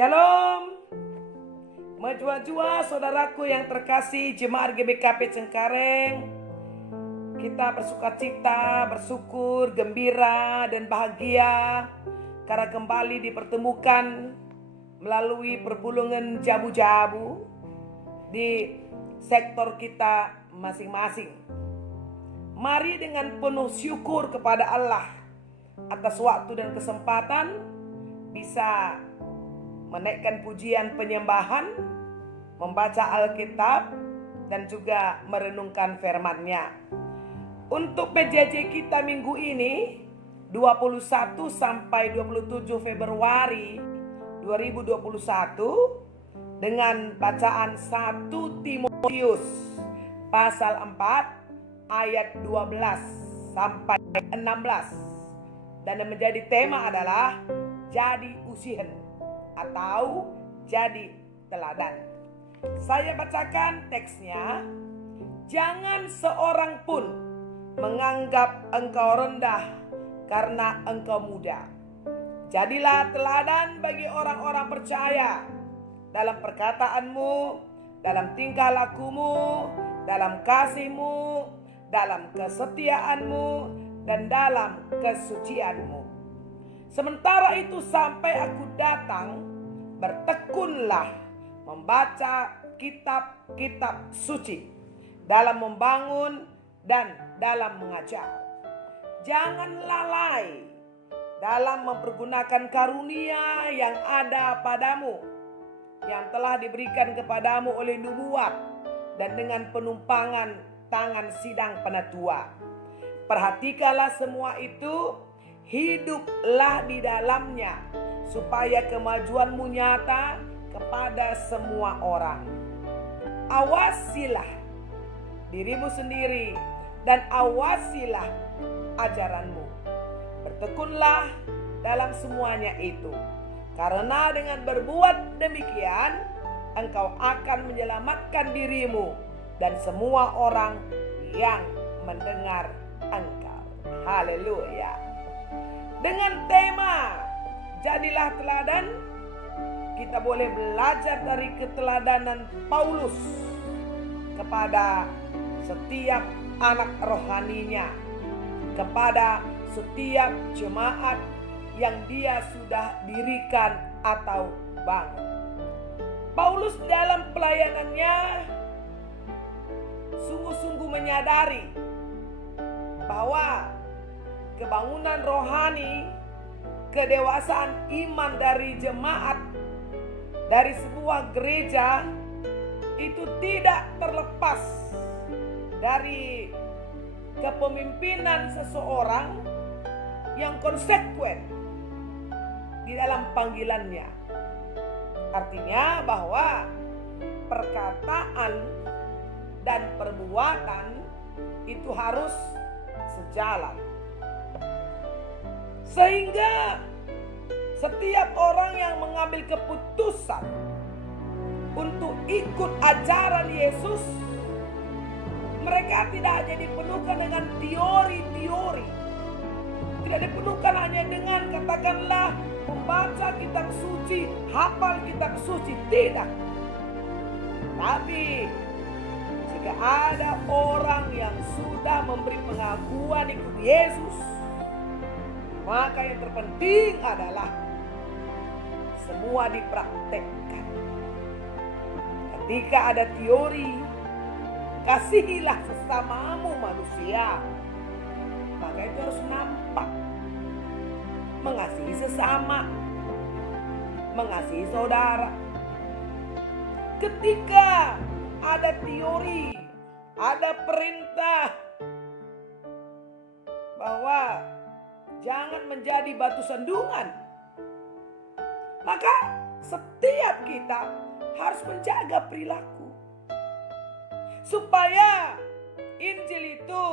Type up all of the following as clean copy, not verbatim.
Shalom, Majua-jua saudaraku yang terkasih Jemaat GBKP Cengkareng. Kita bersukacita, bersyukur, gembira dan bahagia karena kembali dipertemukan melalui perbulungan jabu-jabu di sektor kita masing-masing. Mari dengan penuh syukur kepada Allah atas waktu dan kesempatan bisa menaikkan pujian penyembahan, membaca Alkitab, dan juga merenungkan firman-Nya. Untuk PJJ kita minggu ini 21 sampai 27 Februari 2021 dengan bacaan 1 Timotius pasal 4 ayat 12 sampai 16. Dan yang menjadi tema adalah jadi usihen atau jadi teladan. Saya bacakan teksnya. Jangan seorang pun menganggap engkau rendah karena engkau muda. Jadilah teladan bagi orang-orang percaya dalam perkataanmu, dalam tingkah lakumu, dalam kasihmu, dalam kesetiaanmu, dan dalam kesucianmu. Sementara itu sampai aku datang, bertekunlah membaca kitab-kitab suci dalam membangun dan dalam mengajar. Jangan lalai dalam mempergunakan karunia yang ada padamu, yang telah diberikan kepadamu oleh nubuat dan dengan penumpangan tangan sidang penatua. Perhatikanlah semua itu, hiduplah di dalamnya, supaya kemajuanmu nyata kepada semua orang. Awasilah dirimu sendiri dan awasilah ajaranmu. Bertekunlah dalam semuanya itu, karena dengan berbuat demikian engkau akan menyelamatkan dirimu dan semua orang yang mendengar engkau. Haleluya. Dengan tema jadilah teladan, kita boleh belajar dari keteladanan Paulus kepada setiap anak rohaninya, kepada setiap jemaat yang dia sudah dirikan atau bangun. Paulus dalam pelayanannya sungguh-sungguh menyadari bahwa kebangunan rohani, kedewasaan iman dari jemaat, dari sebuah gereja itu tidak terlepas dari kepemimpinan seseorang yang konsekuen di dalam panggilannya. Artinya bahwa perkataan dan perbuatan itu harus sejalan. Sehingga setiap orang yang mengambil keputusan untuk ikut ajaran Yesus, mereka tidak hanya dipenuhkan dengan teori-teori, tidak dipenuhkan hanya dengan katakanlah membaca kitab suci, hafal kitab suci, tidak. Tapi jika ada orang yang sudah memberi pengakuan ikut Yesus, maka yang terpenting adalah semua dipraktekkan. Ketika ada teori, kasihilah sesamamu manusia, maka itu harus nampak. Mengasihi sesama, mengasihi saudara. Ketika ada teori, ada perintah bahwa jangan menjadi batu sandungan, maka setiap kita harus menjaga perilaku supaya Injil itu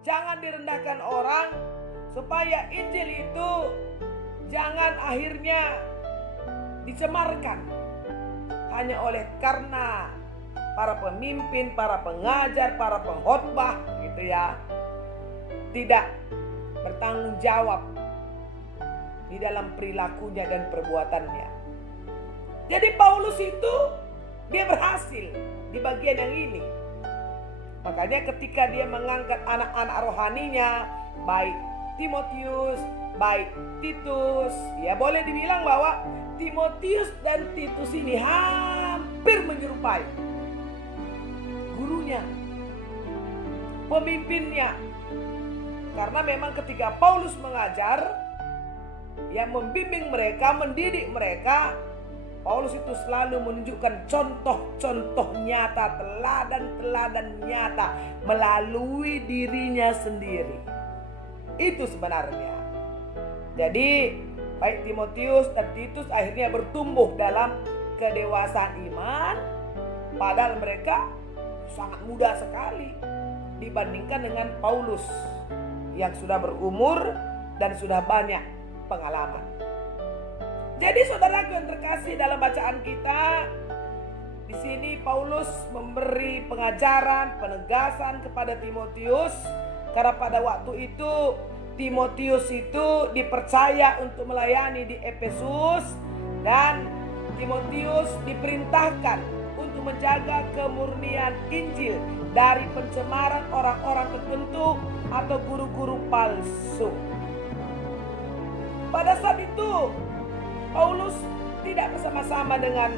jangan direndahkan orang, supaya Injil itu jangan akhirnya dicemarkan hanya oleh karena para pemimpin, para pengajar, para pengkhotbah gitu ya, tidak bertanggung jawab di dalam perilakunya dan perbuatannya. Jadi Paulus itu dia berhasil di bagian yang ini. Makanya ketika dia mengangkat anak-anak rohaninya, baik Timotius, baik Titus, ya boleh dibilang bahwa Timotius dan Titus ini hampir menyerupai gurunya, pemimpinnya. Karena memang ketika Paulus mengajar, yang membimbing mereka, mendidik mereka, Paulus itu selalu menunjukkan contoh-contoh nyata, teladan-teladan nyata melalui dirinya sendiri. Itu sebenarnya. Jadi baik Timotius dan Titus akhirnya bertumbuh dalam kedewasaan iman, padahal mereka sangat muda sekali dibandingkan dengan Paulus yang sudah berumur dan sudah banyak pengalaman. Jadi saudaraku yang terkasih, dalam bacaan kita di sini Paulus memberi pengajaran, penegasan kepada Timotius, karena pada waktu itu Timotius itu dipercaya untuk melayani di Efesus, dan Timotius diperintahkan untuk menjaga kemurnian Injil dari pencemaran orang-orang tertentu atau guru-guru palsu. Pada saat itu Paulus tidak bersama-sama dengan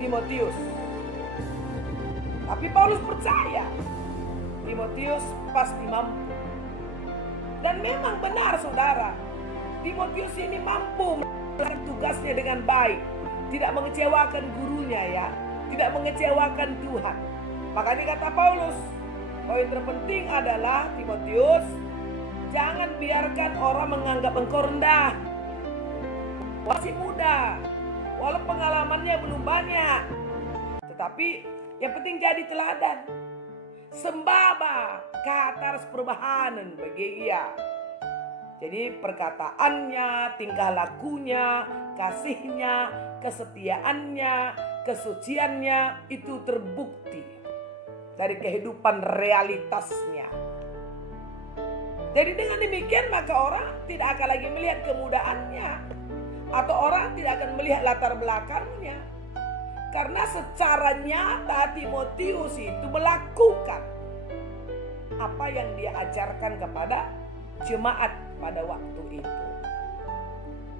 Timotius, tapi Paulus percaya Timotius pasti mampu. Dan memang benar saudara, Timotius ini mampu melakukan tugasnya dengan baik, tidak mengecewakan gurunya ya, tidak mengecewakan Tuhan. Makanya kata Paulus, poin terpenting adalah Timotius, jangan biarkan orang menganggap engkau rendah. Masih muda, walau pengalamannya belum banyak, tetapi yang penting jadi teladan. Sembaba kata perubahan bagi ia. Jadi perkataannya, tingkah lakunya, kasihnya, kesetiaannya, kesuciannya itu terbukti dari kehidupan realitasnya. Jadi dengan demikian maka orang tidak akan lagi melihat kemudaannya, atau orang tidak akan melihat latar belakangnya. Karena secara nyata Timotius itu melakukan apa yang dia ajarkan kepada jemaat pada waktu itu.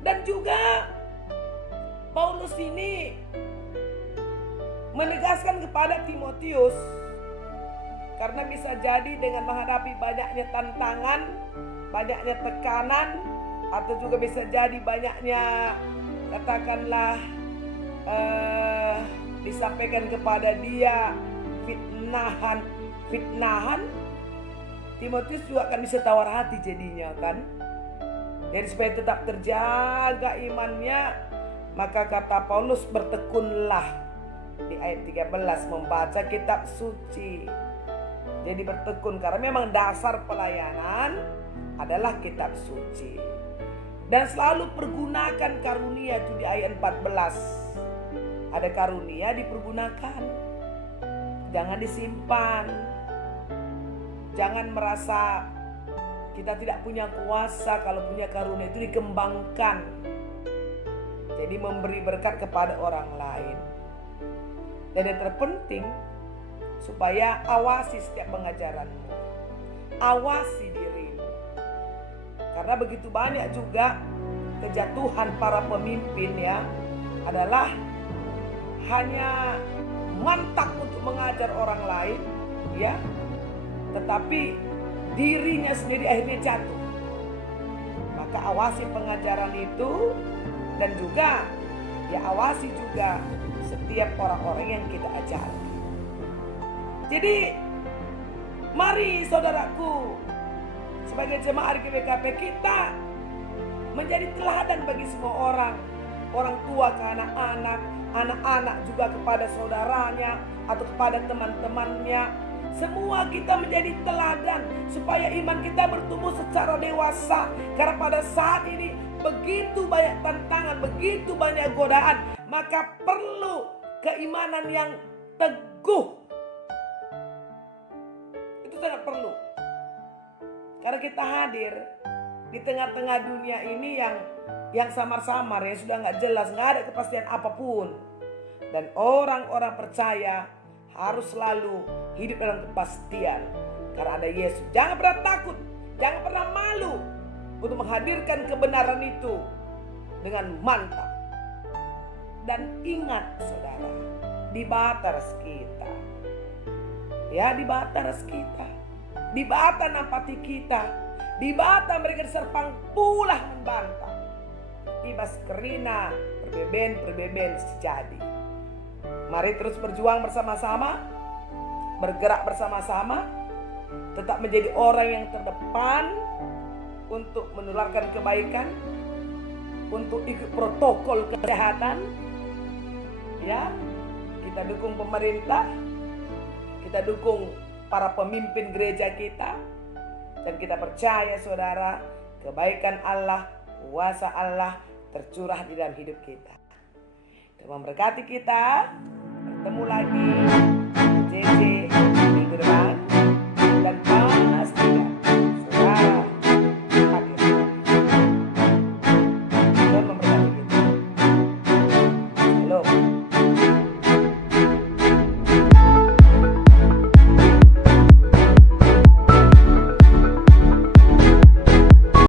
Dan juga Paulus ini menegaskan kepada Timotius, karena bisa jadi dengan menghadapi banyaknya tantangan, banyaknya tekanan, atau juga bisa jadi banyaknya katakanlah disampaikan kepada dia fitnahan, Timotius juga akan bisa tawar hati jadinya kan. Jadi supaya tetap terjaga imannya, maka kata Paulus, bertekunlah di ayat 13 membaca kitab suci. Jadi bertekun karena memang dasar pelayanan adalah kitab suci. Dan selalu pergunakan karunia itu di ayat 14. Ada karunia dipergunakan. Jangan disimpan. Jangan merasa kita tidak punya kuasa, kalau punya karunia itu dikembangkan. Jadi memberi berkat kepada orang lain. Dan yang terpenting, supaya awasi setiap pengajaranmu. Awasi dirimu. Karena begitu banyak juga kejatuhan para pemimpin ya, adalah hanya mantap untuk mengajar orang lain ya, tetapi dirinya sendiri akhirnya jatuh. Maka awasi pengajaran itu, dan juga ya awasi juga setiap orang-orang yang kita ajari. Jadi mari saudaraku, sebagai jemaat GBKP kita menjadi teladan bagi semua orang. Orang tua ke anak-anak, anak-anak juga kepada saudaranya atau kepada teman-temannya. Semua kita menjadi teladan supaya iman kita bertumbuh secara dewasa. Karena pada saat ini begitu banyak tantangan, begitu banyak godaan, maka perlu keimanan yang teguh. Itu sangat perlu. Karena kita hadir di tengah-tengah dunia ini yang samar-samar, yang sudah nggak jelas, nggak ada kepastian apapun. Dan orang-orang percaya harus selalu hidup dalam kepastian karena ada Yesus. Jangan pernah takut, jangan pernah malu untuk menghadirkan kebenaran itu dengan mantap. Dan ingat saudara, di batas kita, ya di batas kita, di bata nampati kita, di bata mereka serpang pulah membantah. Ibas kerina perbeben sejadi. Mari terus berjuang bersama-sama, bergerak bersama-sama, tetap menjadi orang yang terdepan untuk menularkan kebaikan, untuk ikut protokol kesehatan. Ya, kita dukung pemerintah, kita dukung para pemimpin gereja kita, dan kita percaya saudara, kebaikan Allah, kuasa Allah tercurah di dalam hidup kita. Tuhan memberkati kita. Bertemu lagi JJ minggu depan.